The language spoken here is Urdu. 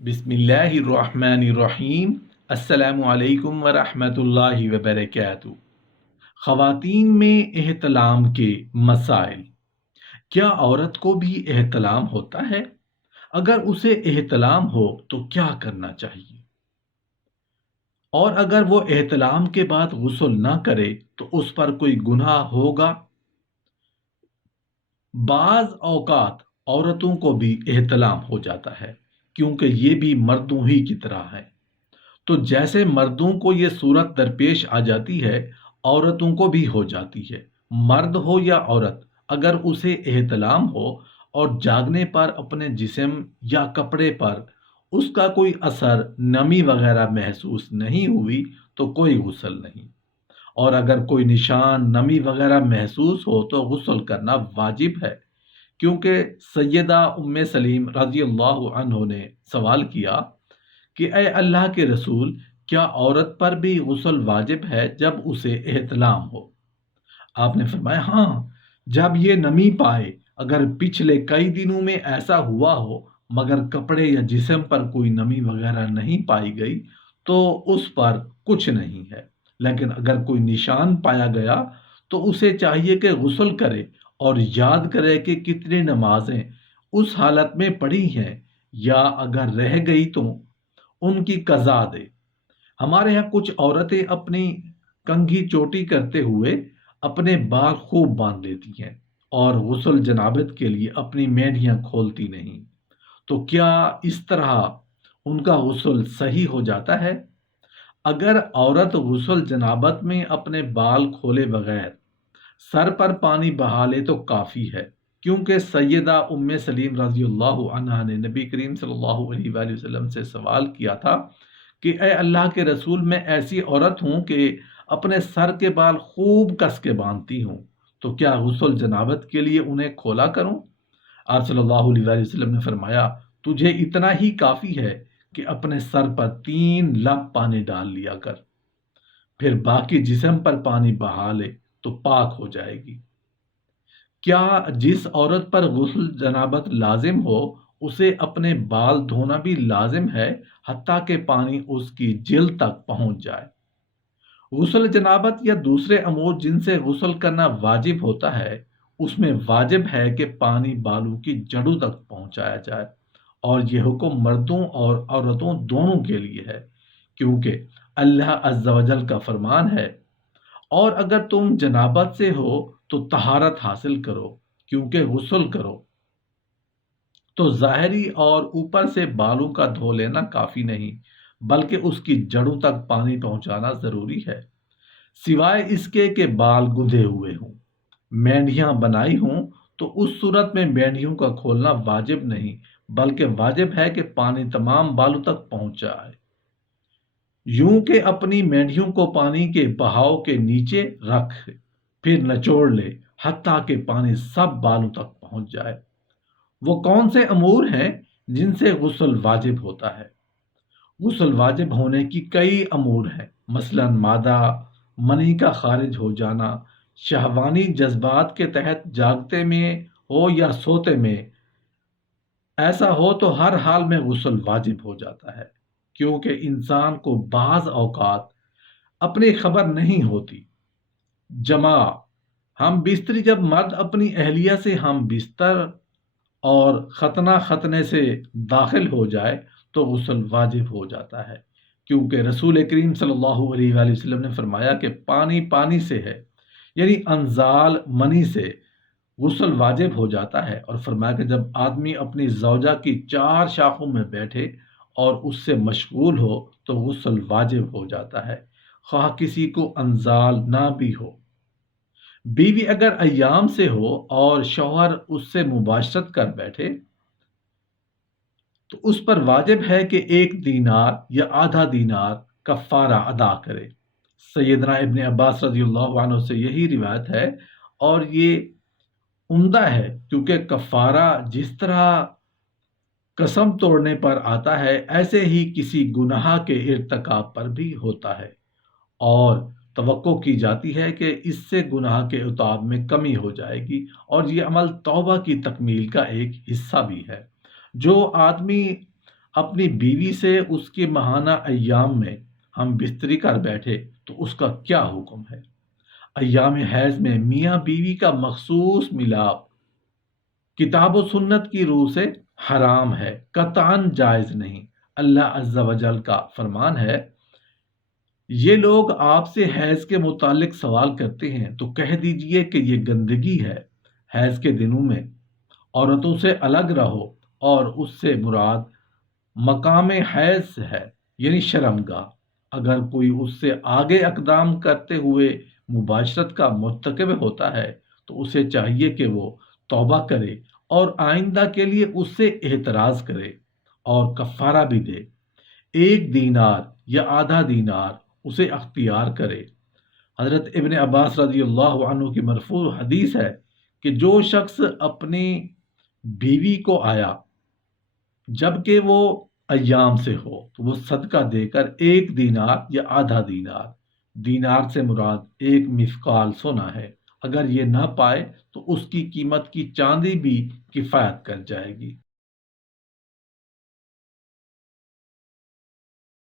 بسم اللہ الرحمن الرحیم۔ السلام علیکم ورحمۃ اللہ وبرکاتہ۔ خواتین میں احتلام کے مسائل۔ کیا عورت کو بھی احتلام ہوتا ہے؟ اگر اسے احتلام ہو تو کیا کرنا چاہیے؟ اور اگر وہ احتلام کے بعد غسل نہ کرے تو اس پر کوئی گناہ ہوگا؟ بعض اوقات عورتوں کو بھی احتلام ہو جاتا ہے کیونکہ یہ بھی مردوں ہی کی طرح ہے۔ تو جیسے مردوں کو یہ صورت درپیش آ جاتی ہے، عورتوں کو بھی ہو جاتی ہے۔ مرد ہو یا عورت، اگر اسے احتلام ہو اور جاگنے پر اپنے جسم یا کپڑے پر اس کا کوئی اثر، نمی وغیرہ محسوس نہیں ہوئی تو کوئی غسل نہیں، اور اگر کوئی نشان نمی وغیرہ محسوس ہو تو غسل کرنا واجب ہے، کیونکہ سیدہ ام سلیم رضی اللہ عنہ نے سوال کیا کہ اے اللہ کے رسول، کیا عورت پر بھی غسل واجب ہے جب اسے احتلام ہو؟ آپ نے فرمایا ہاں، جب یہ نمی پائے، اگر پچھلے کئی دنوں میں ایسا ہوا ہو مگر کپڑے یا جسم پر کوئی نمی وغیرہ نہیں پائی گئی تو اس پر کچھ نہیں ہے، لیکن اگر کوئی نشان پایا گیا تو اسے چاہیے کہ غسل کرے اور یاد کرے کہ کتنی نمازیں اس حالت میں پڑھی ہیں، یا اگر رہ گئی تو ان کی قضا دے۔ ہمارے یہاں کچھ عورتیں اپنی کنگھی چوٹی کرتے ہوئے اپنے بال خوب باندھ لیتی ہیں اور غسل جنابت کے لیے اپنی مینڈیاں کھولتی نہیں، تو کیا اس طرح ان کا غسل صحیح ہو جاتا ہے؟ اگر عورت غسل جنابت میں اپنے بال کھولے بغیر سر پر پانی بہا لے تو کافی ہے، کیونکہ سیدہ ام سلیم رضی اللہ عنہا نے نبی کریم صلی اللہ علیہ وآلہ وسلم سے سوال کیا تھا کہ اے اللہ کے رسول، میں ایسی عورت ہوں کہ اپنے سر کے بال خوب کس کے باندھتی ہوں، تو کیا غسل جنابت کے لیے انہیں کھولا کروں؟ آپ صلی اللہ علیہ وآلہ وسلم نے فرمایا تجھے اتنا ہی کافی ہے کہ اپنے سر پر 3 لب پانی ڈال لیا کر، پھر باقی جسم پر پانی بہا لے تو پاک ہو جائے گی۔ کیا جس عورت پر غسل جنابت لازم ہو اسے اپنے بال دھونا بھی لازم ہے، حتیٰ کہ پانی اس کی جلد تک پہنچ جائے؟ غسل جنابت یا دوسرے امور جن سے غسل کرنا واجب ہوتا ہے، اس میں واجب ہے کہ پانی بالوں کی جڑوں تک پہنچایا جائے، اور یہ حکم مردوں اور عورتوں دونوں کے لیے ہے، کیونکہ اللہ عز و جل کا فرمان ہے اور اگر تم جنابت سے ہو تو طہارت حاصل کرو، کیونکہ غسل کرو تو ظاہری اور اوپر سے بالوں کا دھو لینا کافی نہیں، بلکہ اس کی جڑوں تک پانی پہنچانا ضروری ہے، سوائے اس کے کہ بال گندھے ہوئے ہوں، مینڈیاں بنائی ہوں، تو اس صورت میں مینڈیوں کا کھولنا واجب نہیں، بلکہ واجب ہے کہ پانی تمام بالوں تک پہنچ جائے، یوں کہ اپنی مینڈیوں کو پانی کے بہاؤ کے نیچے رکھ، پھر نچوڑ لے حتیٰ کہ پانی سب بالوں تک پہنچ جائے۔ وہ کون سے امور ہیں جن سے غسل واجب ہوتا ہے؟ غسل واجب ہونے کی کئی امور ہیں، مثلا مادہ منی کا خارج ہو جانا، شہوانی جذبات کے تحت جاگتے میں ہو یا سوتے میں، ایسا ہو تو ہر حال میں غسل واجب ہو جاتا ہے، کیونکہ انسان کو بعض اوقات اپنی خبر نہیں ہوتی۔ جمع ہم بستری، جب مرد اپنی اہلیہ سے ہم بستر اور ختنہ ختنے سے داخل ہو جائے تو غسل واجب ہو جاتا ہے، کیونکہ رسول کریم صلی اللہ علیہ وآلہ وسلم نے فرمایا کہ پانی پانی سے ہے، یعنی انزال منی سے غسل واجب ہو جاتا ہے، اور فرمایا کہ جب آدمی اپنی زوجہ کی 4 شاخوں میں بیٹھے اور اس سے مشغول ہو تو غسل واجب ہو جاتا ہے، خواہ کسی کو انزال نہ بھی ہو۔ بیوی اگر ایام سے ہو اور شوہر اس سے مباشرت کر بیٹھے تو اس پر واجب ہے کہ 1 دینار یا آدھا دینار کفارہ ادا کرے۔ سیدنا ابن عباس رضی اللہ عنہ سے یہی روایت ہے، اور یہ عمدہ ہے، کیونکہ کفارہ جس طرح قسم توڑنے پر آتا ہے ایسے ہی کسی گناہ کے ارتکاب پر بھی ہوتا ہے، اور توقع کی جاتی ہے کہ اس سے گناہ کے عتاب میں کمی ہو جائے گی، اور یہ عمل توبہ کی تکمیل کا ایک حصہ بھی ہے۔ جو آدمی اپنی بیوی سے اس کے ماہانہ ایام میں ہم بستری کر بیٹھے تو اس کا کیا حکم ہے؟ ایام حیض میں میاں بیوی کا مخصوص ملاپ کتاب و سنت کی روح سے حرام ہے، قطعاً جائز نہیں۔ اللہ عز و جل کا فرمان ہے، یہ لوگ آپ سے حیض کے متعلق سوال کرتے ہیں تو کہہ دیجئے کہ یہ گندگی ہے۔ حیض کے دنوں میں عورتوں سے الگ رہو، اور اس سے مراد مقام حیض ہے، یعنی شرمگاہ۔ اگر کوئی اس سے آگے اقدام کرتے ہوئے مباشرت کا مرتکب ہوتا ہے تو اسے چاہیے کہ وہ توبہ کرے اور آئندہ کے لیے اس سے اعتراض کرے اور کفارہ بھی دے، 1 دینار یا آدھا دینار اسے اختیار کرے۔ حضرت ابن عباس رضی اللہ عنہ کی مرفوع حدیث ہے کہ جو شخص اپنی بیوی کو آیا جبکہ وہ ایام سے ہو تو وہ صدقہ دے کر 1 دینار یا آدھا دینار، دینار سے مراد 1 مثقال سونا ہے، اگر یہ نہ پائے تو اس کی قیمت کی چاندی بھی کفایت کر جائے گی۔